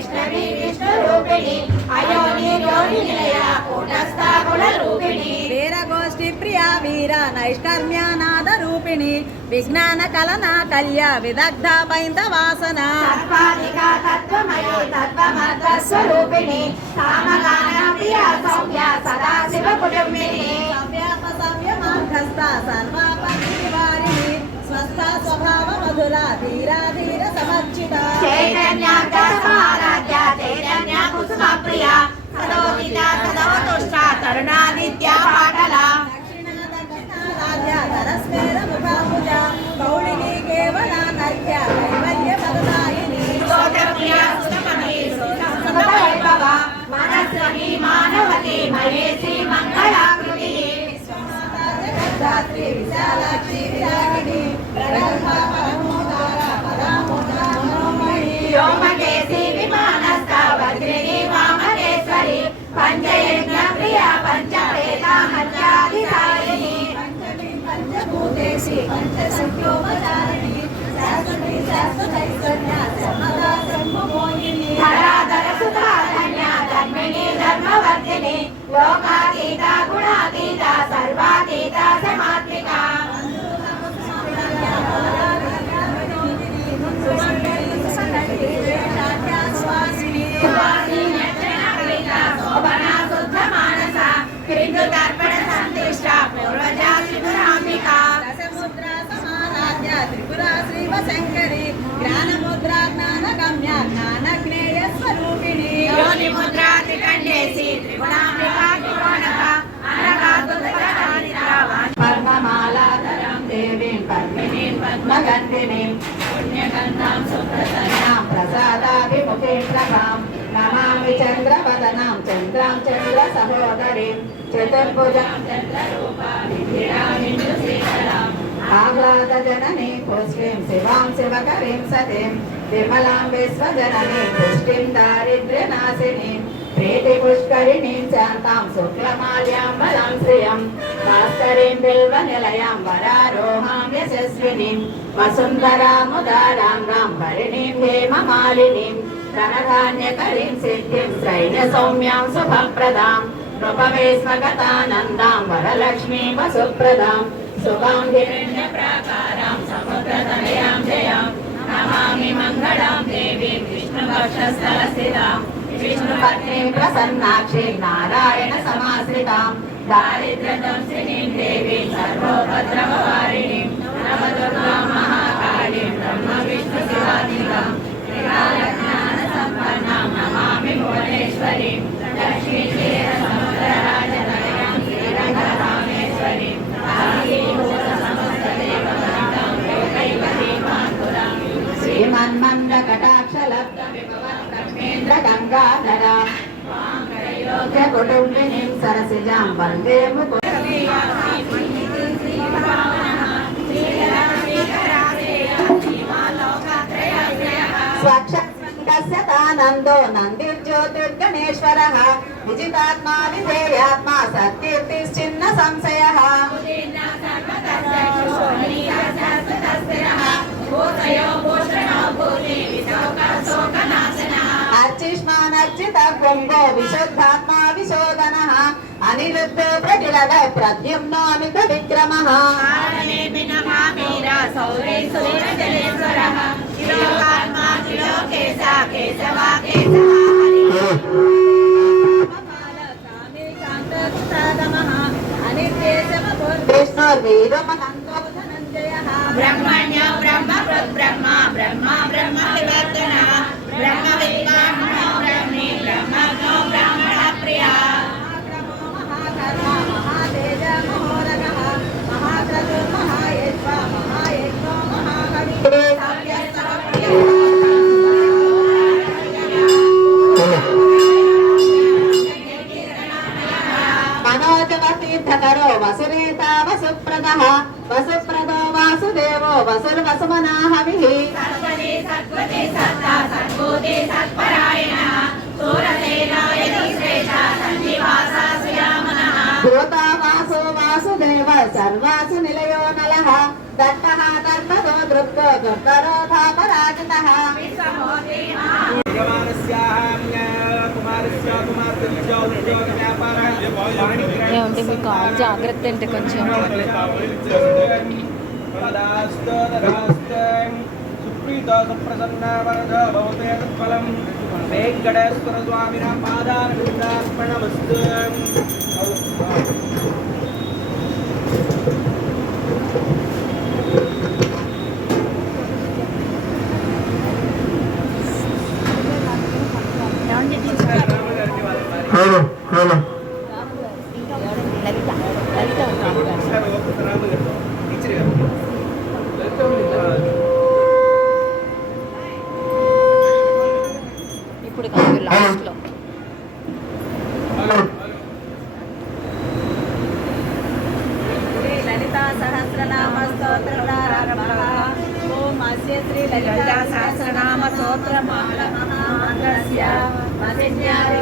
వైష్ణవి విష్ణు రూపిణి అయోని యోని నిలయ కూటస్థ గుణ రూపిణి వీరగోష్ఠి ప్రియా వీర నైష్కర్మ్యనాద రూపిణి విజ్ఞాన కలన కల్య విదగ్ధ బైంద వాసన తత్వాధిక తత్వమయీ తత్వమర్థ స్వరూపిణి కామగాన ప్రియ సౌమ్య సదా శివ కుటుంబిని సవ్యాప సవ్య మార్గస్థ సర్వాపరివారిణి స్వస్థ స్వభావ మధుర ధీరా ధీర సమర్చిత చైతన్యార్థ సమారాధ్య చైతన్య కుసుమ ప్రియ సదోదిత సదవతుష్ట తరుణాదిత్య పాటల దక్షిణారాధ్య ధరస్మేర ముఖాముజ కౌళిని కేవల నర్య కైవల్య పదదాయిని స్తోత్రప్రియ సుతమణి సుతవైభవ మనస్వని మానవతి మహేశి మంగళాకృతి జగద్ధాత్రి విశాలాక్షి విరాగిణి ప్రగల్భ పరమోదార పరామోద మనోమయీ వ్యోమకేశి విమానస్థ వజ్రిణి వామకేశ్వరి పంచయజ్ఞ ప్రియ పంచవేద హత్యాధికారిణి పంచమి పంచభూతేసి పంచసంఖ్యోపచారిణి శాశ్వతి శాశ్వతైశ్వర్య సర్వదా బ్రహ్మమోహిని ధరాధర సుధాధన్య ధర్మిణి ధర్మవర్ధిని లోకాతీత గుణాతీత సర్వాతీత సమాత్మిక శోభనా శుద్ధ మానస హిందూ తర్పణ సంతిష్ట పూర్వజా త్రిపురాంబిక రసముద్రా సమారాధ్య త్రిపురా శ్రీవశంకరి జ్ఞానముద్రా జ్ఞానగమ్య జ్ఞానజ్ఞేయ స్వరూపిణి యోని ముద్రా త్రికండేసి త్రిగుణాంబిక త్రికోణక పద్మమాలాధరం దేవీం పద్మినీం పద్మగంధినీం పుణ్యగంధాం సుప్రసన్నాం ప్రసాదాభిముఖీం ప్రభాం నమామి చంద్రవదనాం చంద్రాం చంద్ర సహోదరీం చతుర్భుజాం చంద్రరూపాం విద్యామిందు శ్రీకరాం ఆహ్లాద జననీ పుష్టిం శివాం శివకరీం సతీం విమలాం విశ్వజననీ పుష్టిం దారిద్ర్యనాశినీం ప్రీతి పుష్కరిణీం శాంతాం శుక్లమాల్యాం బలాం శ్రియం భాస్కరీం బిల్వ నిలయాం వరారోహాం యశస్వినీం వసుంధరాముదారాం రాం హరిణీం హేమమాలినీం ధనధాన్యకరీం సిద్ధిం శ్రైన్య సౌమ్యాం శుభప్రదాం నృపవేశ్వగతానందాం వరలక్ష్మీం వసుప్రదాం శుభాం హిరణ్య ప్రాకారాం సముద్రతనయాం జయాం నమామి మంగళాం దేవీం విష్ణువక్షస్థలస్థితాం విష్ణుపత్నీం ప్రసన్నాక్షీం నారాయణ సమాశ్రితాం దారిద్ర్యదంసినీం దేవీం సర్వోపద్రవవారిణీం నవదుర్గా మహాకాళీం బ్రహ్మ విష్ణు శివాత్మికాం త్రికాలజ్ఞాన సంపన్నాం నమామి భువనేశ్వరీం లక్ష్మీ క్షీర సముద్రరాజతనయాం శ్రీరంగరామేశ్వరీం శ్రీమన్మంద కటాక్షలబ్ధ విభవేంద్ర గంగాధరా త్రైలోక్య కుటుంబినీం సరసిజాం వందే స్వక్షానందో నందిర్జ్యోతిర్గణేశ్వరః విజితాత్మా విధేయాత్మా సత్కీర్తిశ్చిన్న సంశయః అర్చిష్మానర్చిత కుంభో విశుద్ధాత్మా విశోధనః అనిరుద్ధో ప్రతిరథ ప్రద్యుమ్నో అమిత విక్రమః బ్రహ్మణ్య బ్రహ్మ బ్రహ్మ బ్రహ్మ బ్రహ్మ వివర్తన బ్రహ్మ విద్వాన్ బ్రహ్మి బ్రహ్మజ్ఞో బ్రాహ్మణ ప్రియ మహాతేజ మహోరగః మహాక్రతుర్ మహాయజ్వ మహాయజ్ఞో మహాకవి మనోజవతీర్థకరో వసురేత వసుప్రదః వసుప్రదో వాసుదేవో వసుర్వసుమనా హవిః సత్వతి సత్వతి సత్తా సద్భూతి సత్పరాయణః సూరసేనాయతి శ్రేష్ఠ సన్నివాస సుయామనః భూతా వాసో వాసుదేవ సర్వాసు నిలయో నలః దత్తః దర్పదో దృప్తో దుర్గరోధా పరాజితః విశ్వమూర్తి అంటే మీ కాల్ జాగ్రత్త అంటే కొంచెం వెంకటేశ్వర స్వామిన పాదార్పణమస్తు. హలో హలో లలిత లలిత ఇప్పుడు కాదు లాస్ట్లో. శ్రీ లలితా సహస్రనామ స్తోత్ర ప్రారంభః. ఓం అస్య శ్రీ లలితా సహస్రనామ స్తోత్ర మంత్రస్య వసిష్ఠ్యాది